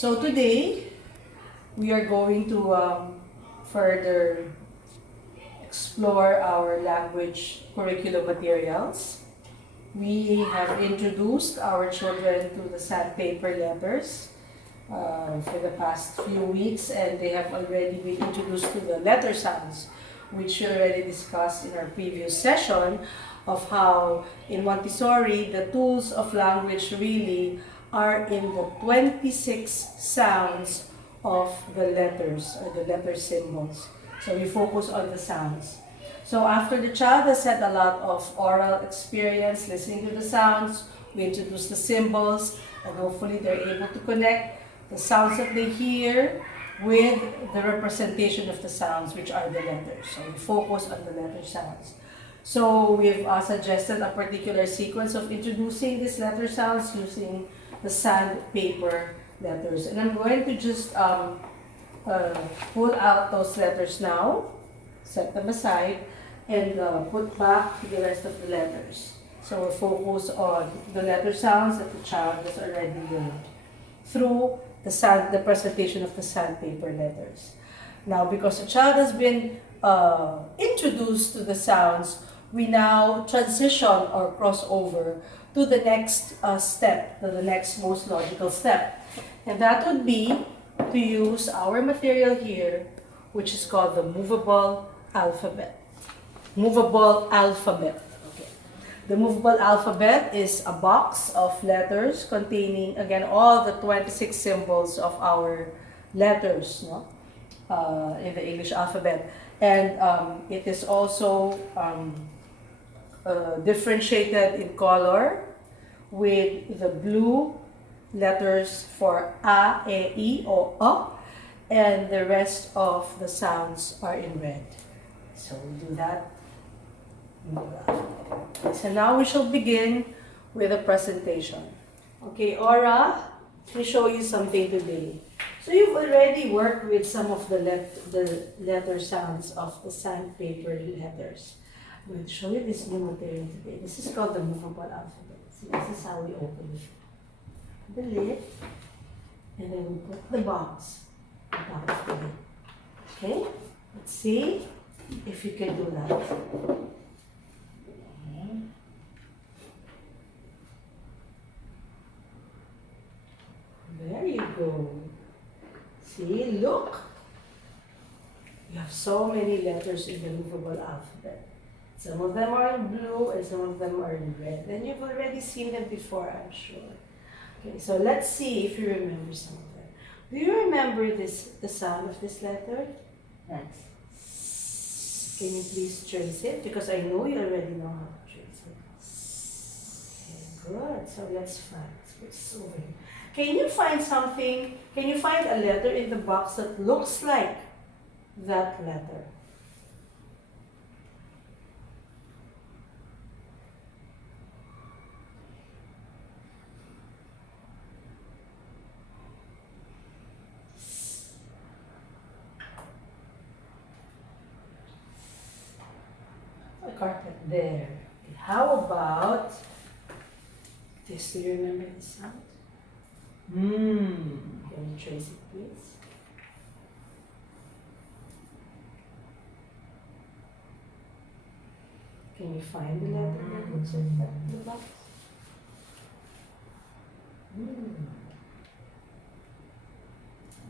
So today, we are going to further explore our language curriculum materials. We have introduced our children to the Sandpaper Letters for the past few weeks, and they have already been introduced to the letter sounds, which we already discussed in our previous session of how in Montessori the tools of language really are in the 26 sounds of the letters or the letter symbols. So we focus on the sounds. So after the child has had a lot of oral experience listening to the sounds, we introduce the symbols, and hopefully they're able to connect the sounds that they hear with the representation of the sounds, which are the letters. So we focus on the letter sounds. So we've suggested a particular sequence of introducing these letter sounds using the sandpaper letters. And I'm going to just pull out those letters now, set them aside, and put back the rest of the letters. So we'll focus on the letter sounds that the child has already learned through the presentation of the sandpaper letters. Now, because the child has been introduced to the sounds, we now transition or cross over to the next step, to the next most logical step. And that would be to use our material here, which is called the Movable Alphabet. Movable Alphabet. Okay. The Movable Alphabet is a box of letters containing, again, all the 26 symbols of our letters, no? In the English alphabet. And it is also differentiated in color with the blue letters for A, E, I, O, A, and the rest of the sounds are in red. So we do that. So now we shall begin with a presentation. Okay, Aura, let me show you something today. So you've already worked with some of the letter sounds of the sandpaper letters. I'm going to show you this new material today. This is called the Movable Alphabet. So this is how we open it. The lid, and then we put the box on top of the lid. Okay? Let's see if you can do that. Okay. There you go. See, look. You have so many letters in the Movable Alphabet. Some of them are in blue and some of them are in red. And you've already seen them before, I'm sure. Okay, so let's see if you remember some of them. Do you remember the sound of this letter? Yes. Can you please trace it? Because I know you already know how to trace it. Okay, good. So let's find. Let's over here. Can you find something? Can you find a letter in the box that looks like that letter? A carpet there. Okay, how about this? Do you remember the sound? Can you trace it, please? Can you find the letter that looks like that in the box?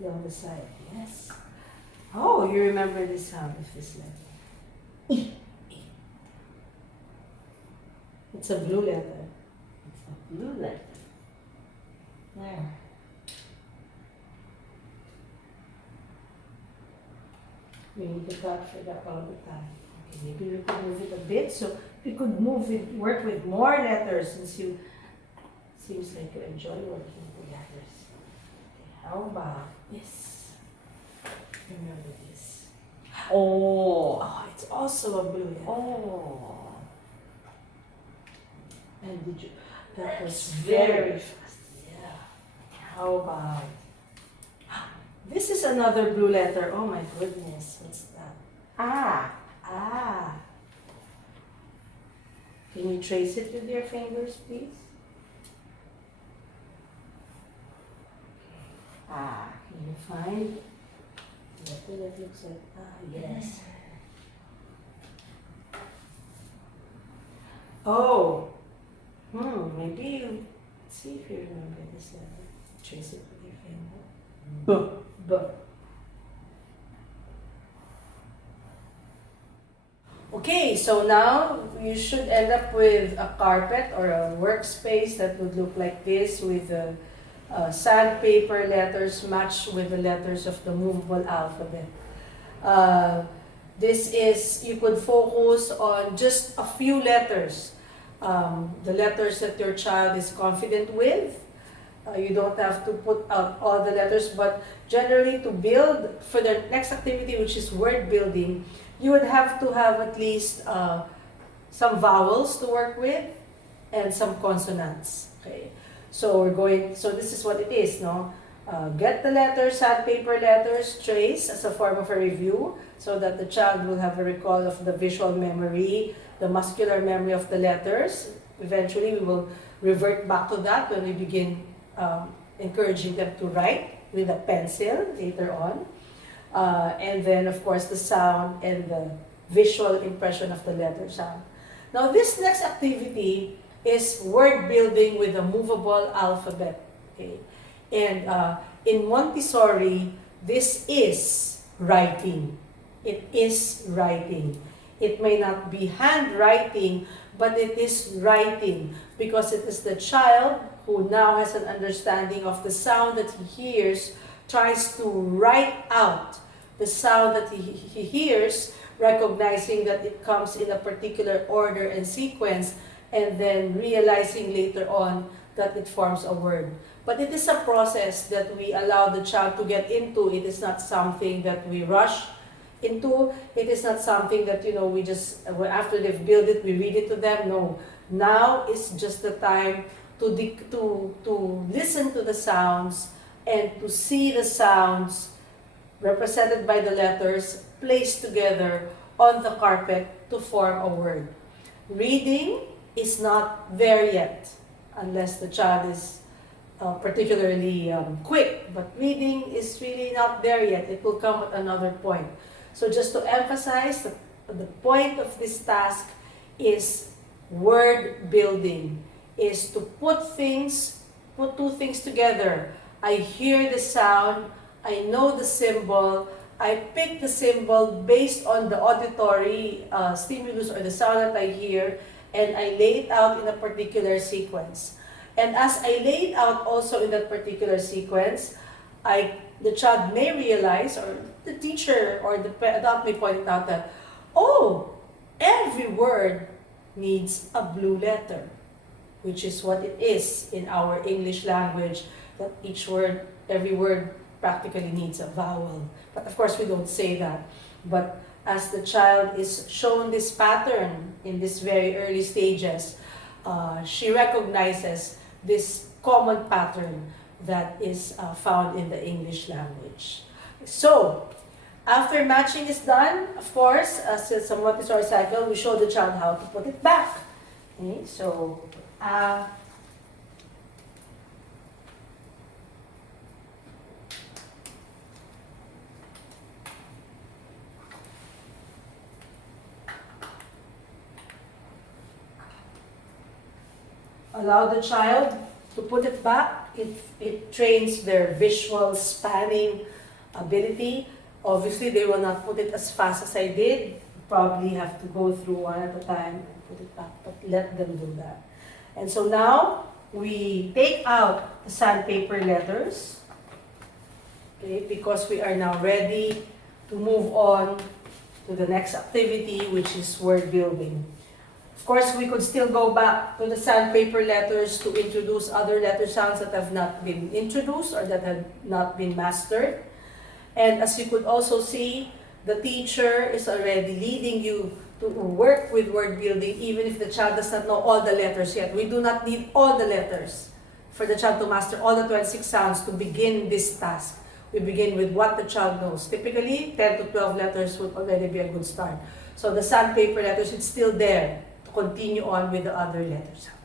The other side, yes. Oh, you remember the sound of this letter. It's a blue letter. It's a blue letter. There. We need to cut for that all the time. Okay, maybe we could move it a bit. So we could move it, work with more letters since you seems like you enjoy working with the letters. Okay, how about this? Remember this. Oh, it's also a blue letter. Oh. And did you? That was very fast. Yeah. How about? This is another blue letter. Oh my goodness, what's that? Ah. Can you trace it with your fingers, please? Can you find the letter that looks like yes. Oh, maybe you see if you remember this letter. Trace it with your finger. B. Okay, so now you should end up with a carpet or a workspace that would look like this with the sandpaper letters matched with the letters of the movable alphabet. This is, you could focus on just a few letters. The letters that your child is confident with. You don't have to put out all the letters, but generally to build for the next activity, which is word building, you would have to have at least some vowels to work with and some consonants. Okay, so this is what it is, no? Get the letters, sandpaper letters, trace as a form of a review so that the child will have a recall of the visual memory, the muscular memory of the letters. Eventually, we will revert back to that when we begin encouraging them to write with a pencil later on. And then, of course, the sound and the visual impression of the letter sound. Now, this next activity is word building with a movable alphabet. Okay? And in Montessori, this is writing. It is writing. It may not be handwriting, but it is writing because it is the child who now has an understanding of the sound that he hears, tries to write out the sound that he hears, recognizing that it comes in a particular order and sequence, and then realizing later on that it forms a word. But it is a process that we allow the child to get into. It is not something that we rush into. It is not something that, we just, after they've built it, we read it to them. No. Now is just the time to listen to the sounds and to see the sounds represented by the letters placed together on the carpet to form a word. Reading is not there yet, unless the child is particularly quick, but reading is really not there yet. It will come at another point. So just to emphasize, the point of this task is word building, is to put two things together. I hear the sound, I know the symbol, I pick the symbol based on the auditory stimulus or the sound that I hear, and I lay it out in a particular sequence. And as I lay it out also in that particular sequence, the child may realize, or the teacher or the adult may point out that, oh, every word needs a blue letter, which is what it is in our English language, that every word practically needs a vowel. But of course, we don't say that. But as the child is shown this pattern in these very early stages, she recognizes this common pattern that is found in the English language. So, after matching is done, of course, as a Montessori cycle, we show the child how to put it back. Okay, so, allow the child to put it back. It trains their visual spanning ability. Obviously, they will not put it as fast as I did. You probably have to go through one at a time and put it back, but let them do that. And so now, we take out the sandpaper letters, okay, because we are now ready to move on to the next activity, which is word building. Of course, we could still go back to the sandpaper letters to introduce other letter sounds that have not been introduced or that have not been mastered. And as you could also see, the teacher is already leading you to work with word building even if the child does not know all the letters yet. We do not need all the letters for the child to master all the 26 sounds to begin this task. We begin with what the child knows. Typically, 10 to 12 letters would already be a good start. So the sandpaper letters, it's still there to continue on with the other letter sounds.